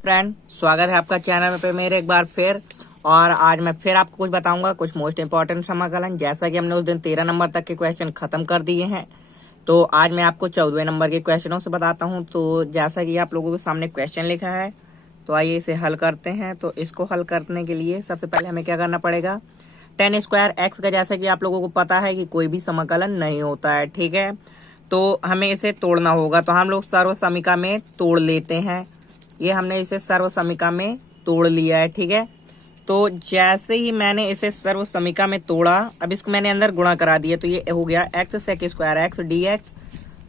Friend, स्वागत है आपका चैनल पे मेरे एक बार फिर। और आज मैं फिर आपको कुछ बताऊंगा, कुछ मोस्ट इंपॉर्टेंट समाकलन। जैसा कि हमने उस दिन 13 नंबर तक के क्वेश्चन खत्म कर दिए हैं, तो आज मैं आपको 14वें नंबर के क्वेश्चनों से बताता हूं। तो जैसा कि आप लोगों के सामने क्वेश्चन लिखा है, तो आइए इसे हल करते हैं। तो इसको हल करने के लिए सबसे पहले हमें क्या करना पड़ेगा, टेन स्क्वायर एक्स का, जैसा कि आप लोगों को पता है कि कोई भी समाकलन नहीं होता है, ठीक है। तो हमें इसे तोड़ना होगा, तो हम लोग सर्व समीका में तोड़ लेते हैं। ये हमने इसे सर्व समीका में तोड़ लिया है, ठीक है। तो जैसे ही मैंने इसे सर्व समीका में तोड़ा, अब इसको मैंने अंदर गुणा करा दिया, तो ये हो गया x sec square x d x,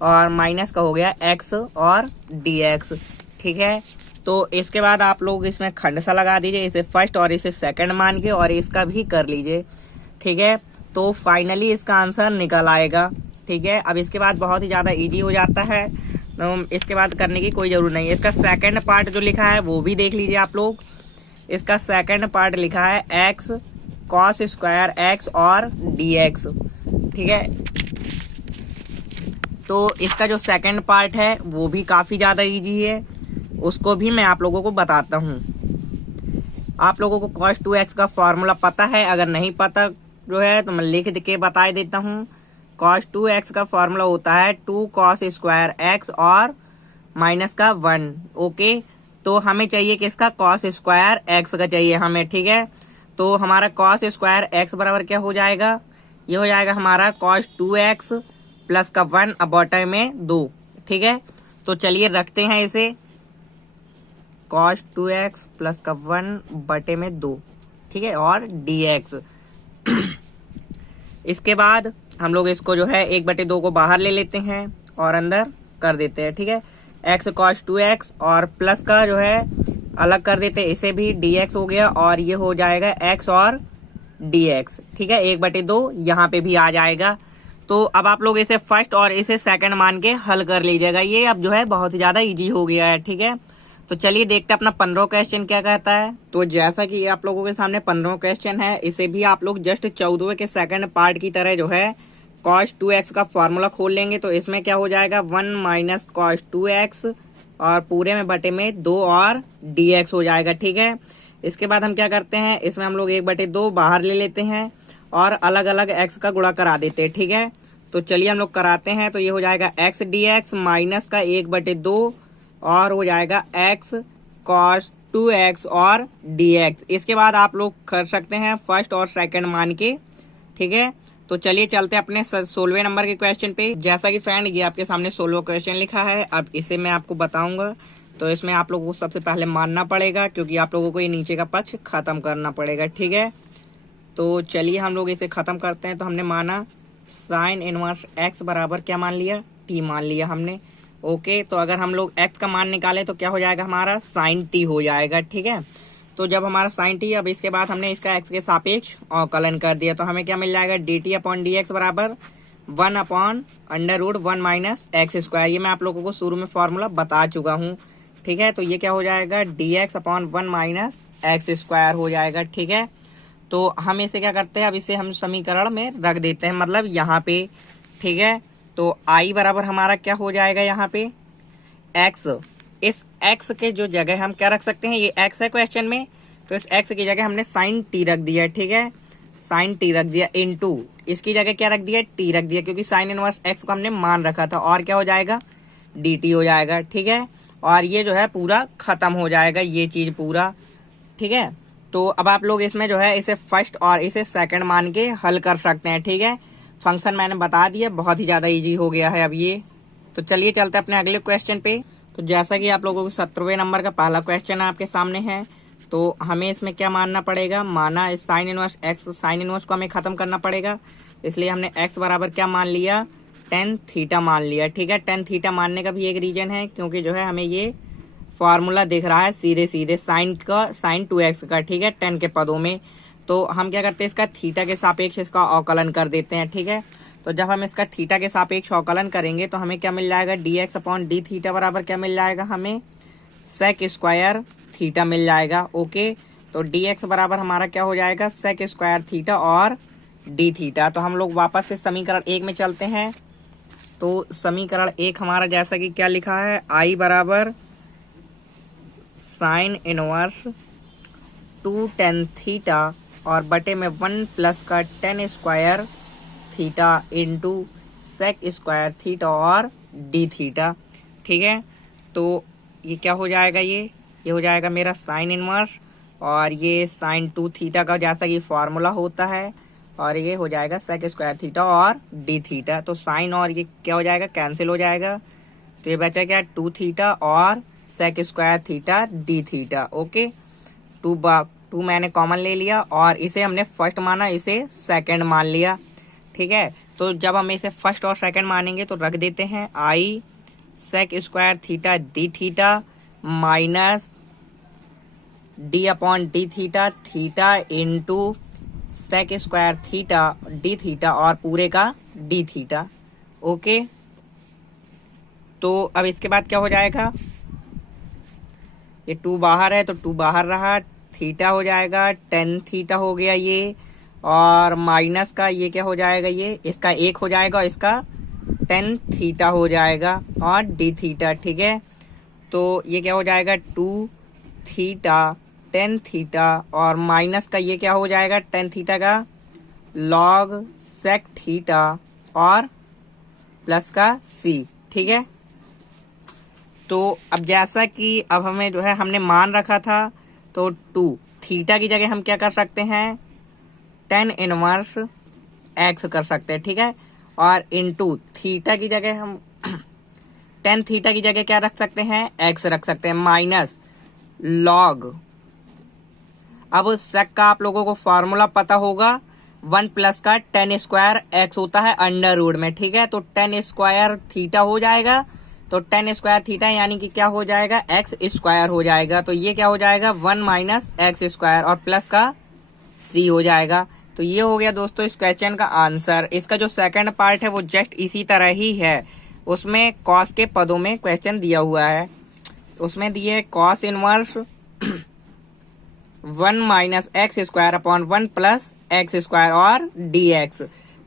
और माइनस का हो गया एक्स और डी एक्स, ठीक है। तो इसके बाद आप लोग इसमें खंड सा लगा दीजिए, इसे फर्स्ट और इसे सेकंड मान के, और इसका भी कर लीजिए, ठीक है। तो फाइनली इसका आंसर निकल आएगा, ठीक है। अब इसके बाद बहुत ही ज्यादा इजी हो जाता है, तो इसके बाद करने की कोई जरूरत नहीं है। इसका सेकंड पार्ट जो लिखा है वो भी देख लीजिए आप लोग। इसका सेकंड पार्ट लिखा है एक्स कॉस स्क्वायर एक्स और डी एक्स, ठीक है। तो इसका जो सेकंड पार्ट है वो भी काफी ज्यादा इजी है, उसको भी मैं आप लोगों को बताता हूँ। आप लोगों को cos 2x का फॉर्मूला पता है? अगर नहीं पता जो है तो मैं लिख के बता देता हूँ। cos 2x का फॉर्मूला होता है 2 cos स्क्वायर x और माइनस का 1, ओके। तो हमें चाहिए किसका, cos स्क्वायर x का चाहिए हमें, ठीक है। तो हमारा cos स्क्वायर x बराबर क्या हो जाएगा, ये हो जाएगा हमारा cos 2x प्लस का 1 बटे में 2, ठीक है। तो चलिए रखते हैं इसे, cos 2x प्लस का 1 बटे में 2, ठीक है, और dx। इसके बाद हम लोग इसको जो है 1/2 को बाहर ले लेते हैं और अंदर कर देते हैं, ठीक है। x cos 2x और प्लस का जो है अलग कर देते हैं, इसे भी dx हो गया, और ये हो जाएगा x और dx, ठीक है। 1/2 यहाँ पे भी आ जाएगा। तो अब आप लोग इसे फर्स्ट और इसे सेकंड मान के हल कर लीजिएगा। ये अब जो है बहुत ही ज्यादा इजी हो गया है, ठीक है। तो चलिए देखते हैं अपना 15वां क्वेश्चन क्या कहता है। तो जैसा कि आप लोगों के सामने 15वां क्वेश्चन है, इसे भी आप लोग जस्ट 14वें के सेकंड पार्ट की तरह जो है cos 2x का फॉर्मूला खोल लेंगे। तो इसमें क्या हो जाएगा, 1 माइनस cos 2x और पूरे में बटे में 2 और dx हो जाएगा, ठीक है। इसके बाद हम क्या करते हैं, इसमें हम लोग 1/2 बाहर ले लेते हैं और अलग अलग x का गुणा करा देते हैं, ठीक है। तो चलिए हम लोग कराते हैं। तो ये हो जाएगा x dx माइनस का 1/2 और हो जाएगा x cos 2x और dx। इसके बाद आप लोग कर सकते हैं फर्स्ट और सेकंड मान के, ठीक है। तो चलिए चलते हैं अपने 16वें नंबर के क्वेश्चन पे। जैसा कि फ्रेंड ये आपके सामने 16वां क्वेश्चन लिखा है, अब इसे मैं आपको बताऊंगा। तो इसमें आप लोगों को सबसे पहले मानना पड़ेगा, क्योंकि आप लोगों को ये नीचे का पक्ष खत्म करना पड़ेगा, ठीक है। तो चलिए हम लोग इसे खत्म करते हैं। तो हमने माना साइन इनवर्स x बराबर क्या मान लिया, t मान लिया हमने, ओके। तो अगर हम लोग x का मान निकाले तो क्या हो जाएगा, हमारा साइन t हो जाएगा, ठीक है। तो जब हमारा साइन t, अब इसके बाद हमने इसका x के सापेक्ष अवकलन कर दिया, तो हमें क्या मिल जाएगा, dt अपॉन dx बराबर 1 अपॉन √1 माइनस एक्स स्क्वायर। ये मैं आप लोगों को शुरू में फॉर्मूला बता चुका हूँ, ठीक है। तो ये क्या हो जाएगा, dx upon 1 minus x square हो जाएगा, ठीक है। तो हम इसे क्या करते हैं, अब इसे हम समीकरण में रख देते हैं, मतलब यहाँ पे, ठीक है। तो i बराबर हमारा क्या हो जाएगा, यहाँ पे x, इस x के जो जगह हम क्या रख सकते हैं, ये x है क्वेश्चन में, तो इस x की जगह हमने साइन t रख दिया, ठीक है। साइन t रख दिया इनटू इसकी जगह क्या रख दिया, t रख दिया, क्योंकि साइन इनवर्स x को हमने मान रखा था, और क्या हो जाएगा, dt हो जाएगा, ठीक है। और ये जो है पूरा खत्म हो जाएगा, ये चीज पूरा, ठीक है। तो अब आप लोग इसमें जो है इसे फर्स्ट और इसे सेकंड मान के हल कर सकते हैं, ठीक है। फंक्शन मैंने बता दिया, बहुत ही ज्यादा इजी हो गया है अब ये। तो चलिए चलते हैं अपने अगले क्वेश्चन पे। तो जैसा कि आप लोगों को 17वें नंबर का पहला क्वेश्चन आपके सामने है, तो हमें इसमें क्या मानना पड़ेगा, माना sine inverse x, sine inverse को हमें खत्म करना पड़ेगा, इसलिए हमने x बराबर क्या मान लिया, tan थीटा मान लिया, ठीक है। tan थीटा मानने का भी एक रीजन है, क्योंकि जो है हमें ये फॉर्मूला दिख रहा है सीधे सीधे साइन का, साइन 2x का, ठीक है, tan के पदों में। तो हम क्या करते हैं, इसका थीटा के सापेक्ष इसका अवकलन कर देते हैं, ठीक है। तो जब हम इसका थीटा के सापेक्ष अवकलन करेंगे तो हमें क्या मिल जाएगा, dx अपॉन डी थीटा बराबर क्या मिल जाएगा, हमें सेक स्क्वायर थीटा मिल जाएगा, ओके। तो dx बराबर हमारा क्या हो जाएगा, सेक स्क्वायर थीटा और डी थीटा। तो हम लोग वापस से समीकरण 1 में चलते हैं। तो समीकरण 1 हमारा जैसा कि क्या लिखा है, i बराबर साइन इनवर्स 2 tan थीटा और बटे में 1 प्लस का tan square theta into sec square theta और डी थीटा। ठीक है, तो ये क्या हो जाएगा, ये हो जाएगा मेरा साइन इनवर्स, और ये साइन 2 थीटा का जैसा कि फॉर्मूला होता है, और ये हो जाएगा सेक स्क्वायर थीटा और डी थीटा। तो साइन और ये क्या हो जाएगा, कैंसिल हो जाएगा। तो ये बचा क्या, 2 थीटा और sec square theta d theta. Okay, 2 मैंने कॉमन ले लिया और इसे हमने फर्स्ट माना, इसे सेकंड मान लिया। ठीक है, तो जब हम इसे फर्स्ट और सेकंड मानेंगे तो रख देते हैं I sec square theta d theta minus d upon d theta theta into sec square theta d theta और पूरे का डी थीटा। ओके, तो अब इसके बाद क्या हो जाएगा, ये 2 बाहर है तो 2 बाहर रहा, थीटा हो जाएगा tan थीटा हो गया ये, और माइनस का ये क्या हो जाएगा, ये इसका 1 हो जाएगा, इसका tan थीटा हो जाएगा और डी थीटा। ठीक है, तो ये क्या हो जाएगा 2 थीटा tan थीटा और माइनस का ये क्या हो जाएगा tan थीटा का log sec थीटा और प्लस का c। ठीक है, तो अब जैसा कि अब हमें जो है हमने मान रखा था, तो 2 थीटा की जगह हम क्या कर सकते हैं, tan इनवर्स x कर सकते हैं। ठीक है, और इनटू थीटा की जगह हम tan थीटा की जगह क्या रख सकते हैं, x रख सकते हैं, माइनस log, अब sec का आप लोगों को फॉर्मूला पता होगा, 1 प्लस का tan स्क्वायर x होता है अंडर रूट में। ठीक है, तो tan स्क्वायर थीटा हो जाएगा, तो tan स्क्वायर थीटा यानी कि क्या हो जाएगा, x स्क्वायर हो जाएगा। तो ये क्या हो जाएगा 1 माइनस एक्स स्क्वायर और प्लस का c हो जाएगा। तो ये हो गया दोस्तों इस क्वेश्चन का आंसर। इसका जो सेकंड पार्ट है वो जस्ट इसी तरह ही है, उसमें कॉस के पदों में क्वेश्चन दिया हुआ है, उसमें दिए cos inverse 1 minus x square upon 1 plus x square और dx।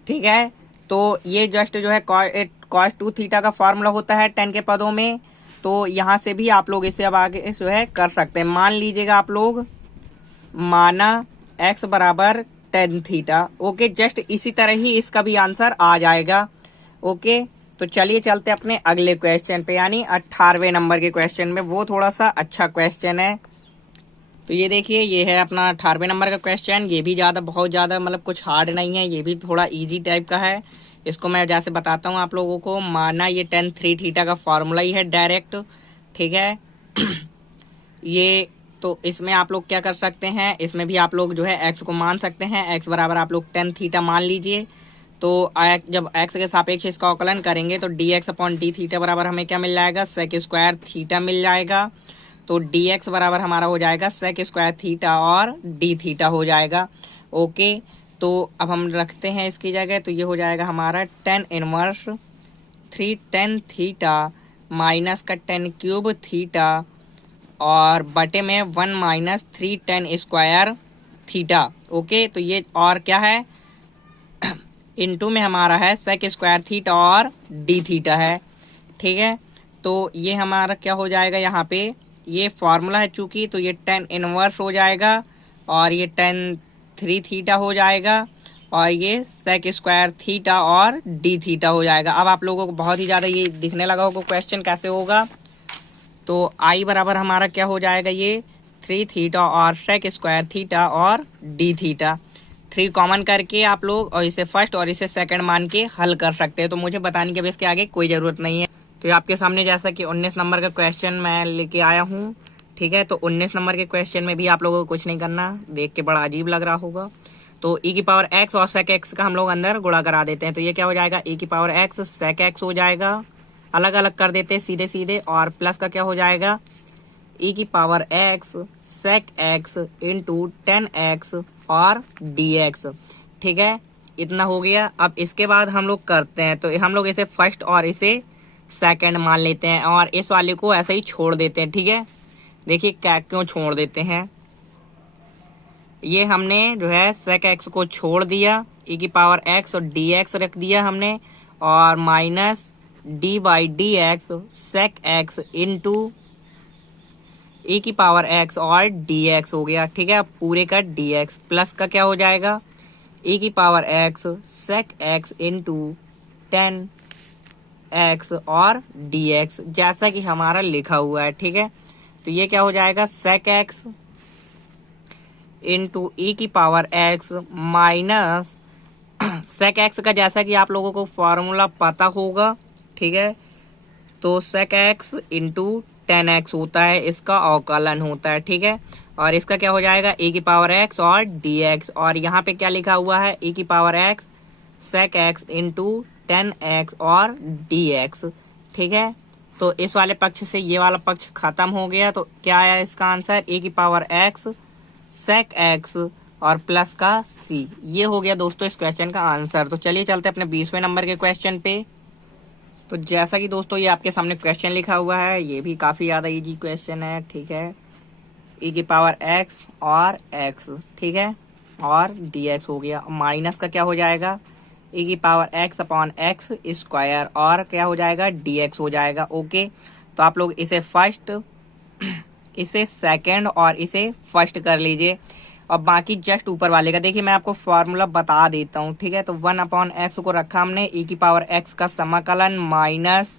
ठीक है, तो ये जस्ट जो है cos 2 थीटा का फॉर्मूला होता है tan के पदों में, तो यहाँ से भी आप लोग इसे अब आगे जो है कर सकते हैं। मान लीजिएगा आप लोग, माना x बराबर tan थीटा। ओके, जस्ट इसी तरह ही इसका भी आंसर आ जाएगा। ओके, तो चलिए चलते अपने अगले क्वेश्चन पे, यानी 18वें नंबर के क्वेश्चन में। वो थोड़ा सा अच्छा क्वेश्चन है। तो ये देखिए, ये है अपना 18वें नंबर का क्वेश्चन। ये भी बहुत ज़्यादा मतलब कुछ हार्ड नहीं है, ये भी थोड़ा इजी टाइप का है। इसको मैं जैसे बताता हूँ आप लोगों को, माना ये tan 3 थीटा का फॉर्मूला ही है डायरेक्ट। ठीक है ये तो इसमें आप लोग क्या कर सकते हैं, इसमें भी आप लोग जो है x को मान सकते हैं। x बराबर आप लोग tan थीटा मान लीजिए। तो जब x के सापेक्ष इसका अवकलन करेंगे तो dx अपॉन डी थीटा बराबर हमें क्या मिल जाएगा, सेक स्क्वायर थीटा मिल जाएगा। तो dx बराबर हमारा हो जाएगा सेक स्क्वायर थीटा और डी थीटा हो जाएगा। ओके, तो अब हम रखते हैं इसकी जगह, तो ये हो जाएगा हमारा tan inverse 3 tan theta minus का tan क्यूब थीटा और बटे में 1 minus 3 tan square theta. Okay, तो ये और क्या है, इनटू में हमारा है सेक स्क्वायर थीटा और डी थीटा है। ठीक है, तो ये हमारा क्या हो जाएगा, यहाँ पे ये फॉर्मूला है चूंकि, तो ये tan इनवर्स हो जाएगा और ये tan 3 थीटा हो जाएगा और ये सेक स्क्वायर थीटा और डी थीटा हो जाएगा। अब आप लोगों को बहुत ही ज़्यादा ये दिखने लगा होगा क्वेश्चन कैसे होगा। तो आई बराबर हमारा क्या हो जाएगा, ये 3 थीटा और सेक स्क्वायर थीटा और डी थीटा। 3 कॉमन करके आप लोग और इसे फर्स्ट और इसे सेकंड मान के हल कर सकते हैं। तो मुझे बताने के अब इसके आगे कोई ज़रूरत नहीं है। तो आपके सामने जैसा कि 19 नंबर का क्वेश्चन मैं लेके आया हूँ। ठीक है, तो 19 नंबर के क्वेश्चन में भी आप लोगों को कुछ नहीं करना, देख के बड़ा अजीब लग रहा होगा। तो e की पावर x और sec x का हम लोग अंदर गुणा करा देते हैं। तो ये क्या हो जाएगा, e की पावर x sec x हो जाएगा, अलग अलग कर देते हैं सीधे सीधे, और प्लस का क्या हो जाएगा, e की power x sec x into tan x और dx। ठीक है, इतना हो गया। अब इसके बाद हम लोग करते हैं, तो हम लोग इसे फर्स्ट और इसे सेकंड मान लेते हैं और इस वाले को ऐसे ही छोड़ देते हैं। ठीक है, देखिए क्या क्यों छोड़ देते हैं, ये हमने जो है सेक एक्स को छोड़ दिया, e की पावर x और dx रख दिया हमने, और minus d by d x sec x into e की पावर एक्स और डी एक्स हो गया, ठीक है। पूरे का डी एक्स प्लस का क्या हो जाएगा, ए की power x sec x into 10x और dx, जैसा कि हमारा लिखा हुआ है, ठीक है। तो ये क्या हो जाएगा, सेक एक्स इंटू ई की power x minus sec x का जैसा कि आप लोगों को फॉर्मूला पता होगा, ठीक है। तो सेक एक्स इंटू 10x होता है, इसका अवकलन होता है, ठीक है। और इसका क्या हो जाएगा, ए की पावर एक्स और dx, और यहाँ पे क्या लिखा हुआ है, ए की power x sec x into 10x और dx, ठीक है। तो इस वाले पक्ष से ये वाला पक्ष खत्म हो गया, तो क्या आया इसका आंसर, ए की पावर एक्स सेक एक्स और प्लस का c। ये हो गया दोस्तों इस क्वेश्चन का आंसर। तो चलिए चलते अपने 20वें नंबर के क्वेश्चन पे। तो जैसा कि दोस्तों ये आपके सामने क्वेश्चन लिखा हुआ है, ये भी काफी ज्यादा इजी क्वेश्चन है, ठीक है। e की पावर x और x, ठीक है, और dx हो गया। माइनस का क्या हो जाएगा, e की power x upon x square और क्या हो जाएगा, dx हो जाएगा। ओके, तो आप लोग इसे फर्स्ट, इसे सेकंड और इसे फर्स्ट कर लीजिए। और बाकी जस्ट ऊपर वाले का देखिए मैं आपको फॉर्मूला बता देता हूँ, ठीक है। तो 1 अपॉन एक्स को रखा हमने, e की पावर x का समाकलन minus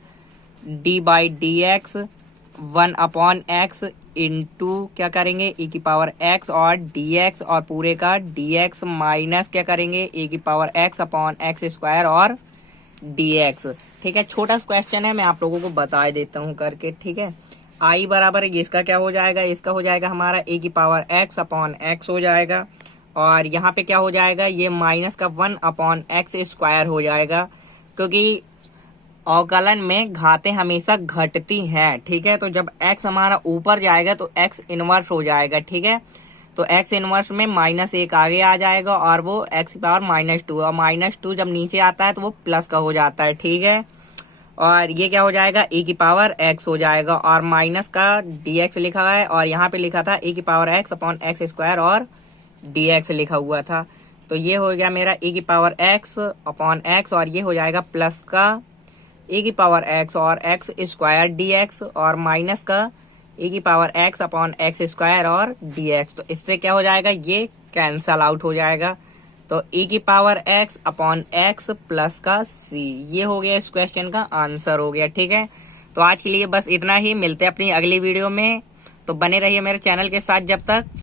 d by d x 1 upon x into क्या करेंगे, e की पावर x और dx और पूरे का dx माइनस क्या करेंगे, e की power x upon x square और dx, ठीक है। छोटा सा क्वेश्चन है, मैं आप लोगों को बता देता हूँ करके, ठीक है। आई बराबर इसका क्या हो जाएगा, इसका हो जाएगा हमारा ए की पावर x अपॉन x हो जाएगा, और यहाँ पे क्या हो जाएगा, ये माइनस का 1 अपॉन x स्क्वायर हो जाएगा, क्योंकि अवकलन में घातें हमेशा घटती हैं, ठीक है। तो जब x हमारा ऊपर जाएगा तो x इनवर्स हो जाएगा, ठीक है। तो x इनवर्स में -1 आगे आ जाएगा और वो x की पावर -2, और -2 जब नीचे आता है तो वो प्लस का हो जाता है, ठीक है। और ये क्या हो जाएगा, e की पावर x हो जाएगा, और माइनस का dx लिखा हुआ है, और यहाँ पे लिखा था e की power x upon x square और dx लिखा हुआ था। तो ये हो गया मेरा e की पावर x अपॉन x, और ये हो जाएगा प्लस का e की पावर x और x स्क्वायर dx, और माइनस का e की power x upon x square और dx। तो इससे क्या हो जाएगा, ये कैंसल आउट हो जाएगा। तो e की power x upon x plus का c, ये हो गया इस क्वेश्चन का आंसर हो गया, ठीक है। तो आज के लिए बस इतना ही, मिलते हैं अपनी अगली वीडियो में। तो बने रहिए मेरे चैनल के साथ जब तक।